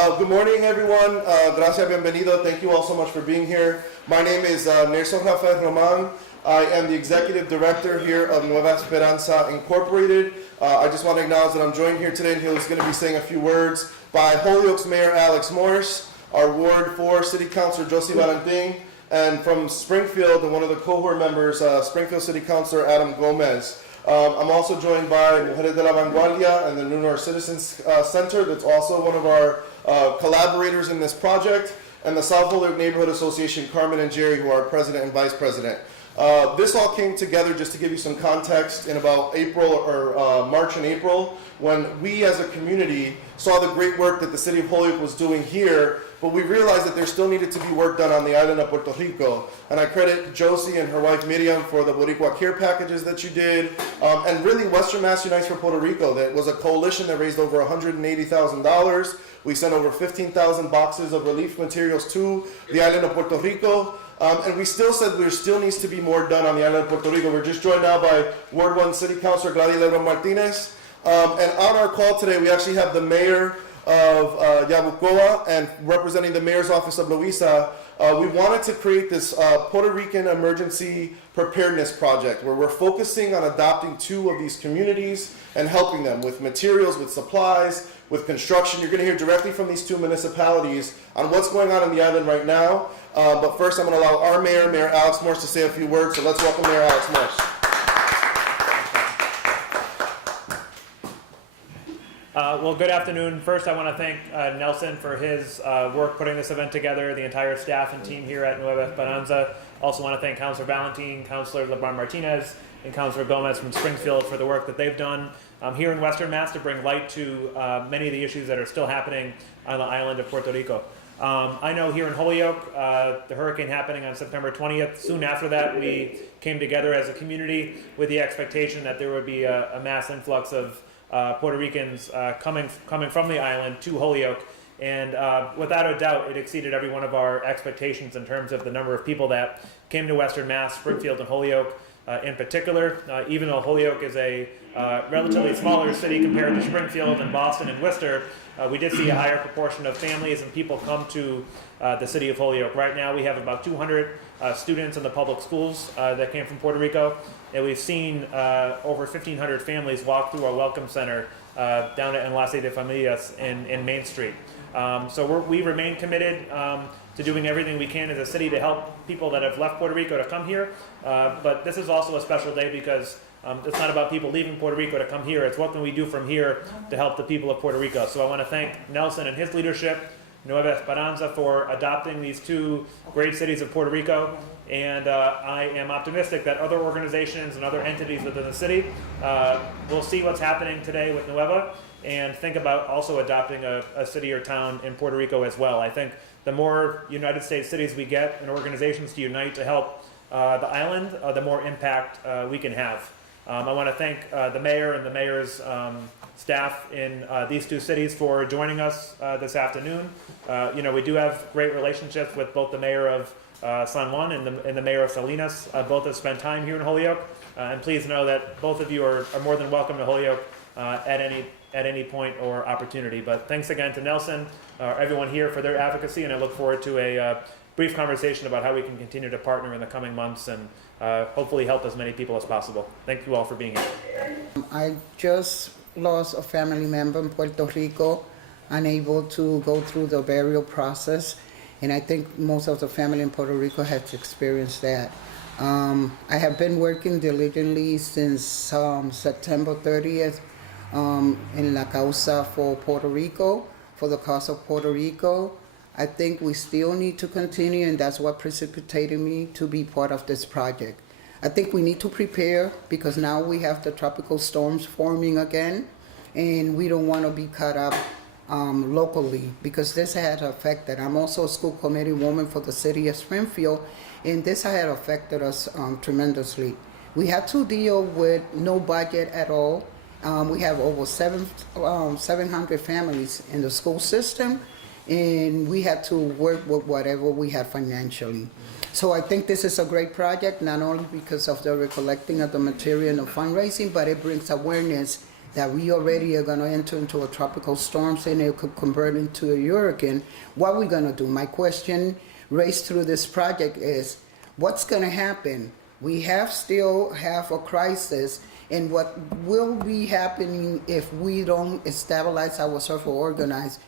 Good morning, everyone. Gracias, bienvenido. Thank you all so much for being here. My name is Nelson Rafael Roman. I am the Executive Director here of Nueva Esperanza Incorporated. I just want to acknowledge that I'm joined here today, and he's going to be saying a few words by Holyoke's Mayor Alex Morse, our Ward 4 City Councilor Josie Valentin, and from Springfield, and one of the cohort members, Springfield City Councilor Adam Gomez. I'm also joined by Mujeres de la Vanguardia and the New North Citizens Center, that's also one of our collaborators in this project, and the South Holyoke Neighborhood Association, Carmen and Jerry, who are president and vice president. This all came together, just to give you some context, in about April or March and April, when we as a community saw the great work that the city of Holyoke was doing here, but we realized that there still needed to be work done on the island of Puerto Rico. And I credit Josie and her wife Miriam for the Boricua care packages that you did, and really Western Mass Unites for Puerto Rico. That was a coalition that raised over $180,000. We sent over 15,000 boxes of relief materials to the island of Puerto Rico. And we still said there still needs to be more done on the island of Puerto Rico. We're just joined now by Ward 1 City Councilor Gladys Martinez. And on our call today, we actually have the mayor of Yabucoa, and representing the mayor's office of Loiza. We wanted to create this Puerto Rican emergency preparedness project, where we're focusing on adopting 2 of these communities and helping them with materials, with supplies, with construction. You're going to hear directly from these 2 municipalities on what's going on in the island right now. But first, I'm going to allow our mayor, Mayor Alex Morse, to say a few words. So let's welcome Mayor Alex Morse. Well, good afternoon. First, I want to thank Nelson for his work putting this event together, the entire staff and team here at Nueva Esperanza. Also want to thank Councilor Valentin, Councilor LeBron Martinez, and Councilor Gomez from Springfield for the work that they've done here in Western Mass to bring light to many of the issues that are still happening on the island of Puerto Rico. I know here in Holyoke, the hurricane happening on September 20th, soon after that we came together as a community with the expectation that there would be a mass influx of Puerto Ricans coming from the island to Holyoke, and without a doubt it exceeded every one of our expectations in terms of the number of people that came to Western Mass, Springfield and Holyoke in particular. Even though Holyoke is a relatively smaller city compared to Springfield and Boston and Worcester, we did see a higher proportion of families and people come to the city of Holyoke. Right now we have about 200 students in the public schools that came from Puerto Rico, and we've seen over 1,500 families walk through our welcome center down at Enlace de Familias in Main Street. So we remain committed to doing everything we can as a city to help people that have left Puerto Rico to come here. But this is also a special day because it's not about people leaving Puerto Rico to come here. It's what can we do from here to help the people of Puerto Rico. So I want to thank Nelson and his leadership, Nueva Esperanza, for adopting these 2 great cities of Puerto Rico. And I am optimistic that other organizations and other entities within the city will see what's happening today with Nueva and think about also adopting a city or town in Puerto Rico as well. I think the more United States cities we get and organizations to unite to help the island, the more impact we can have. I want to thank the mayor and the mayor's staff in these 2 cities for joining us this afternoon. We do have great relationships with both the mayor of San Juan and the mayor of Salinas. Both have spent time here in Holyoke, and please know that both of you are more than welcome to Holyoke at any point or opportunity. But thanks again to Nelson, everyone here for their advocacy, and I look forward to a brief conversation about how we can continue to partner in the coming months and hopefully help as many people as possible. Thank you all for being here. I just lost a family member in Puerto Rico, unable to go through the burial process, and I think most of the family in Puerto Rico has experienced that. I have been working diligently since September 30th in La Causa for Puerto Rico, for the cause of Puerto Rico. I think we still need to continue, and that's what precipitated me to be part of this project. I think we need to prepare because now we have the tropical storms forming again, and we don't want to be caught up locally because this had affected. I'm also a school committee woman for the city of Springfield, and this had affected us tremendously. We had to deal with no budget at all. We have over 700 families in the school system, and we had to work with whatever we had financially. So I think this is a great project, not only because of the recollecting of the material and the fundraising, but it brings awareness that we already are going to enter into a tropical storm, saying it could convert into a hurricane, what are we going to do? My question raised through this project is, what's going to happen? We still have a crisis, and what will be happening if we don't stabilize ourselves or organize,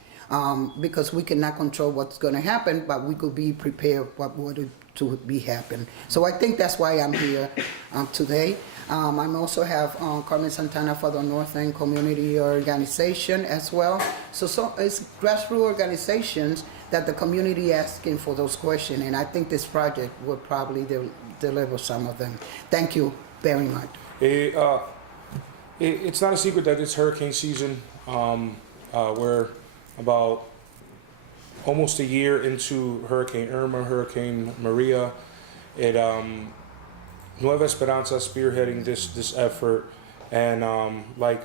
because we cannot control what's going to happen, but we could be prepared what would to be happen. So I think that's why I'm here today. I also have Carmen Santana for the North End Community Organization as well. So it's grassroots organizations that the community asking for those questions, and I think this project will probably deliver some of them. Thank you very much. It's not a secret that it's hurricane season. We're about almost a year into Hurricane Irma, Hurricane Maria. Nueva Esperanza spearheading this effort, and like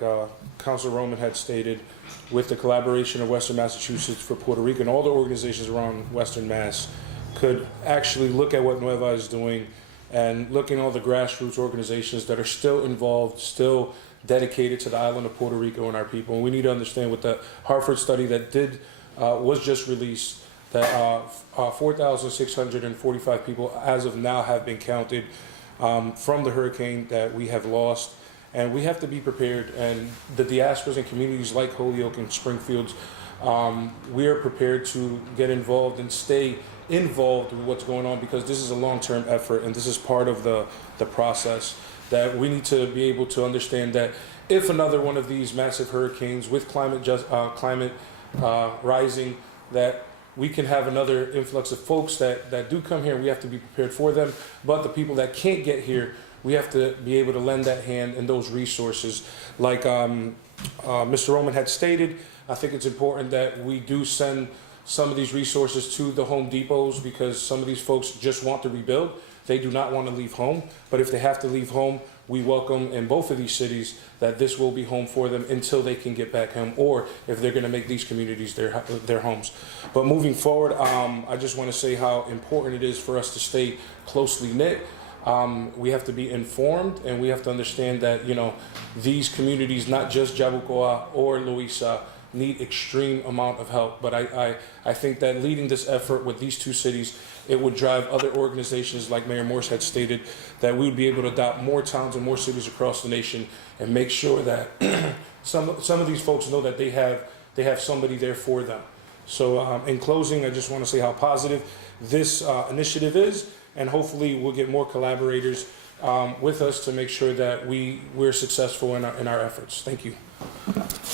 Councilor Roman had stated, with the collaboration of Western Massachusetts for Puerto Rico and all the organizations around Western Mass could actually look at what Nueva is doing and look at all the grassroots organizations that are still involved, still dedicated to the island of Puerto Rico and our people. And we need to understand with the Hartford study that was just released, that 4,645 people as of now have been counted from the hurricane that we have lost. And we have to be prepared, and the diasporas and communities like Holyoke and Springfield, we are prepared to get involved and stay involved with what's going on, because this is a long-term effort and this is part of the process, that we need to be able to understand that if another one of these massive hurricanes with climate rising, that we can have another influx of folks that do come here. We have to be prepared for them, but the people that can't get here, we have to be able to lend that hand and those resources. Like Mr. Roman had stated, I think it's important that we do send some of these resources to the Home Depots, because some of these folks just want to rebuild. They do not want to leave home, but if they have to leave home, we welcome in both of these cities that this will be home for them until they can get back home, or if they're going to make these communities their homes. But moving forward, I just want to say how important it is for us to stay closely knit. We have to be informed, and we have to understand that, these communities, not just Yabucoa or Loiza, need extreme amount of help. But I think that leading this effort with these two cities, it would drive other organizations, like Mayor Morse had stated, that we would be able to adopt more towns and more cities across the nation and make sure that some of these folks know that they have somebody there for them. So in closing, I just want to say how positive this initiative is, and hopefully we'll get more collaborators with us to make sure that we're successful in our efforts. Thank you.